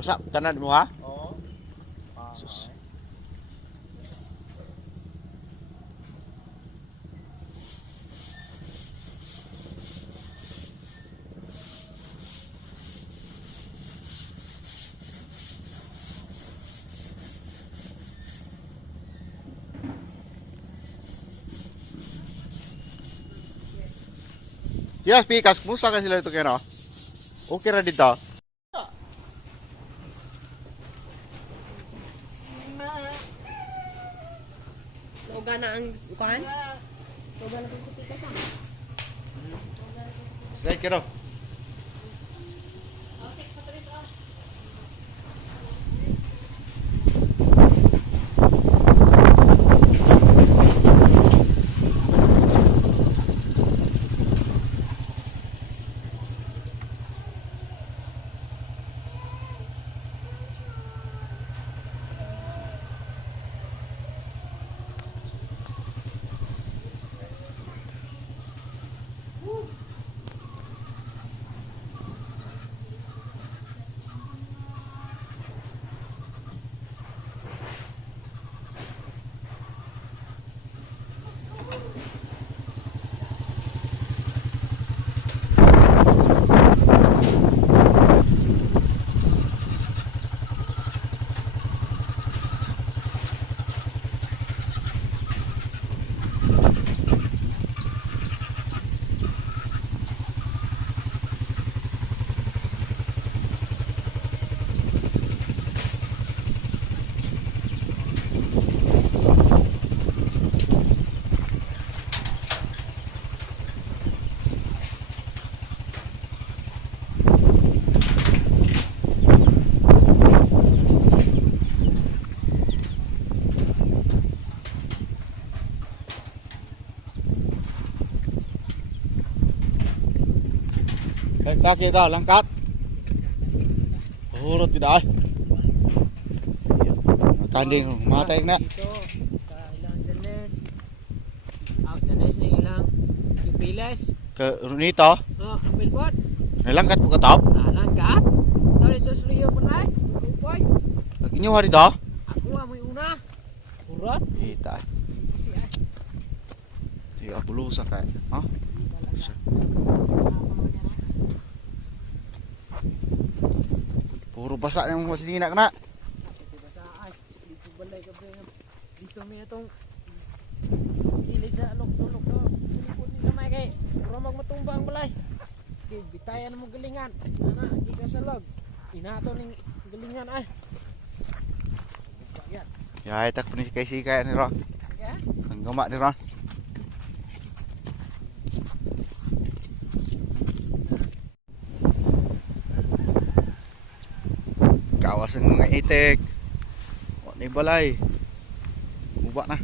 Busak tanan mo ha? Oo. Sus. Yes, Pikas, kumusta ka sila dito kaya no? Okay ra dito? Loga na ang kuan? Loga na ang kupita sa. Slide ka no? Kaki dah langkat. Urut tidak ay. Kanding mata na. Dito sa ilang Janes. Janes na ilang Pipiles. Ke Runito. Oh, apil pot. Nalangkat po ka top. Langkat. Tol ito sluyo pun ay. Upoy. Kaginyo hari to. Aku amoy una. Urot. Ita. Si ay. Yo aku lusa kay. Ha? Puro basa yang mo sinina kana. Basa ay. Dito balay ka ba. Dito may itong kilid sa lok-lok to. Sinipod ni kamay kay. Puro magmatumba ang balay. Bitayan mo galingan. Ana, di ka sa log. Inato ning galingan ay. Yan. Ya itak punis kay sikay ni Ron. Okay? Ang gama ni Ron. Kawasan mga itik. O ni balay. Ubak na.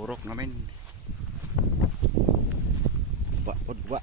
Purok namin. Ba pod ba.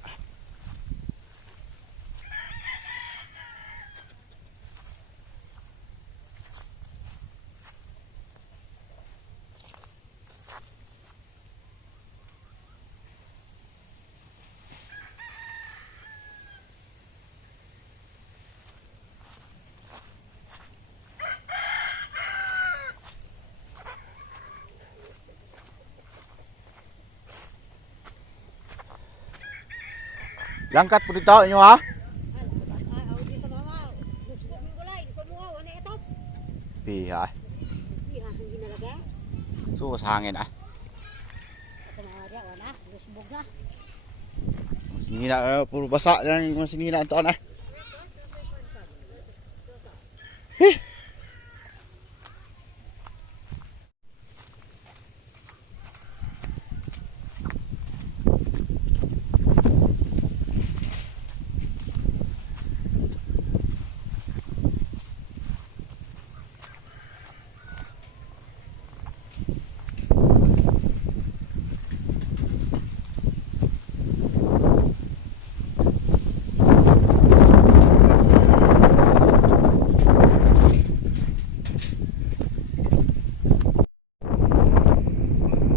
Langkat po dito inyo ha. Piha. So sa hangin ah. Sinina, puro basa lang yung mga sinina ito na.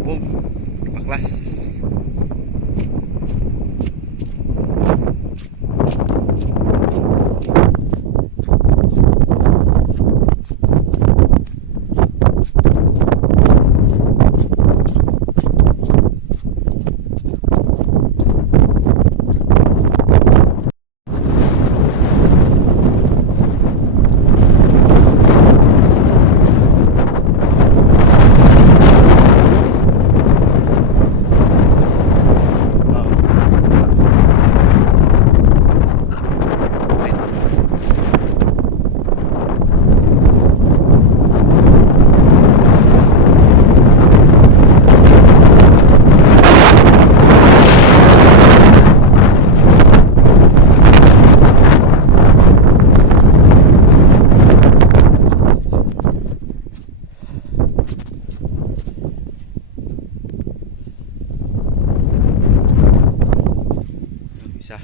Boom, baklas. Isa.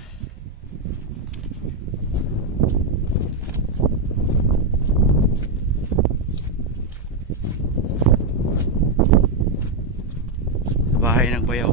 Bahay ng bayaw.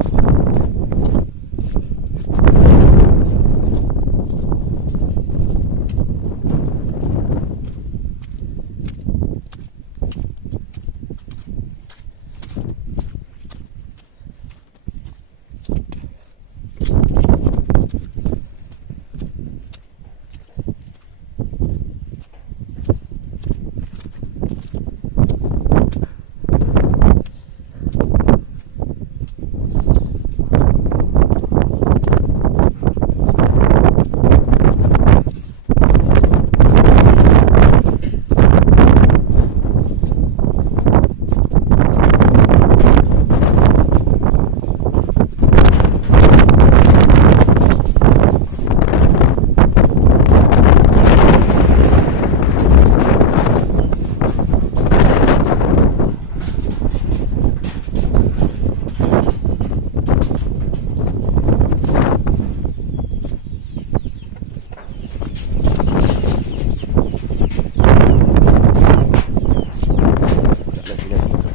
Wala sila dito.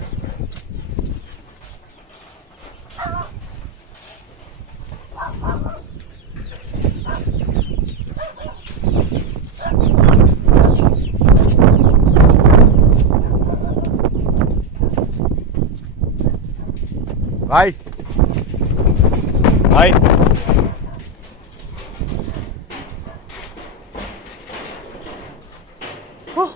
Bye. Bye. Huh.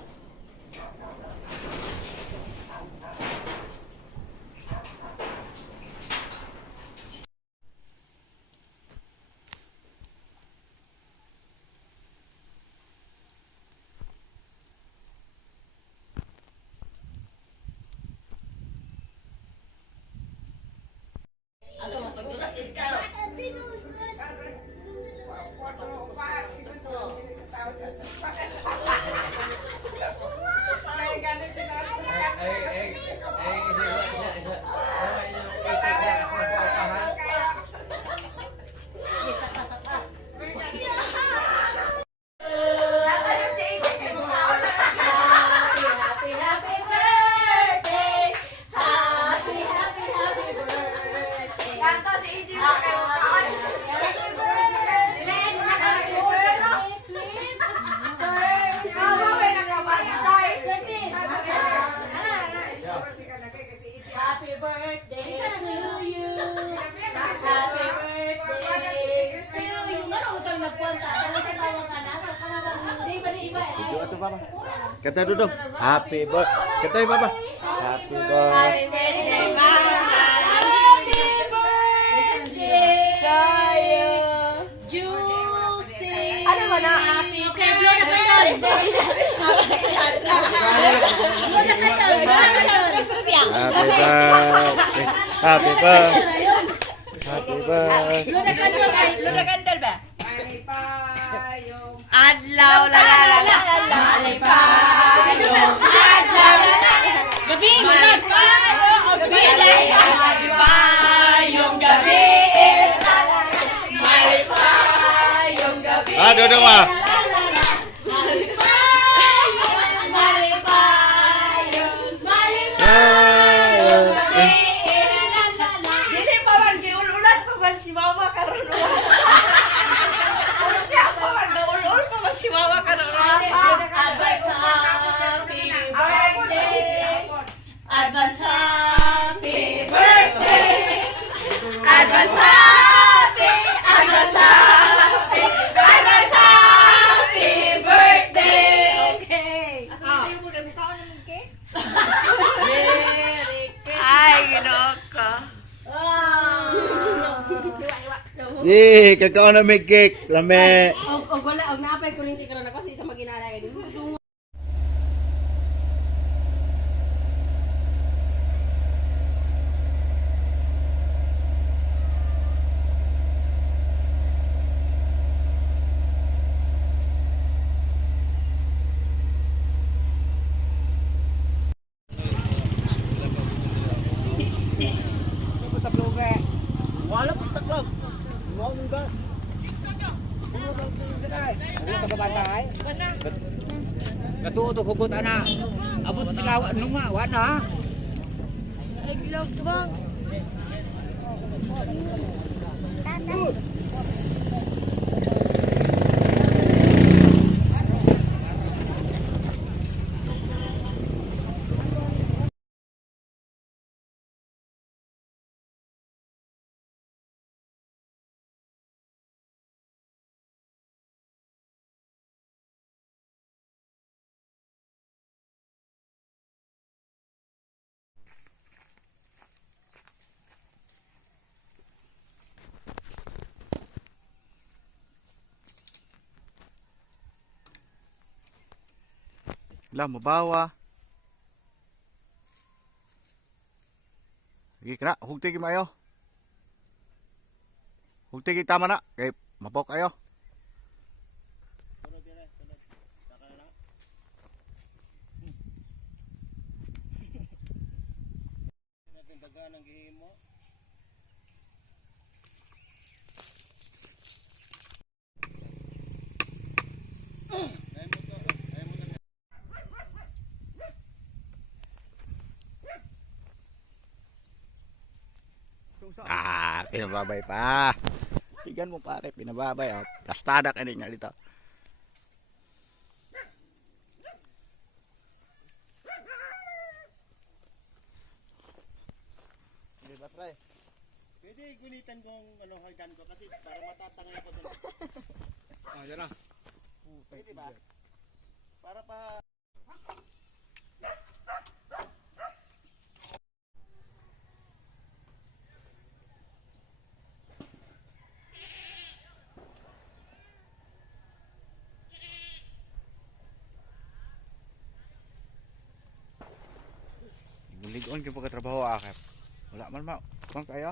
Video ato papa. Kata duduk. Happy birthday. Kata papa. Happy birthday. Happy birthday, Kaya. Happy birthday. Happy birthday. Happy birthday. Luda-gandal ba? Adlaw la la la la la la. Adlaw la la la. Gabi, gabi. Payong gabi. May payong gabi. Duduk mah. Dili pa man giululan pa man si mama karon. Kaya pa man giulul pa man si mama karon. Advance happy birthday. Advance happy, advance happy, advance happy birthday. Okay. Ay, ginoo ka. Kakao na may cake. Lame. Og wala og naapay kurinti karon ako sa maginara kay dimo. Katuto hugot ana. Abot sila nung wa na. Iglog bang. Lah, mabawa. Sige ka na, hugti mayo. Hugti tama na, kay mapok kayo. Pinababay pa. Tigan mo pare, pinababay. Oh. Plastada ka niya dito. Di ba, pre? Pwede gunitan kong ano hagdan ko kasi para matatangay ko doon. Diyan na. Pwede ba? Para pa Ligon ka pagkatrabaho akap. Wala man ma. Kuang kayo.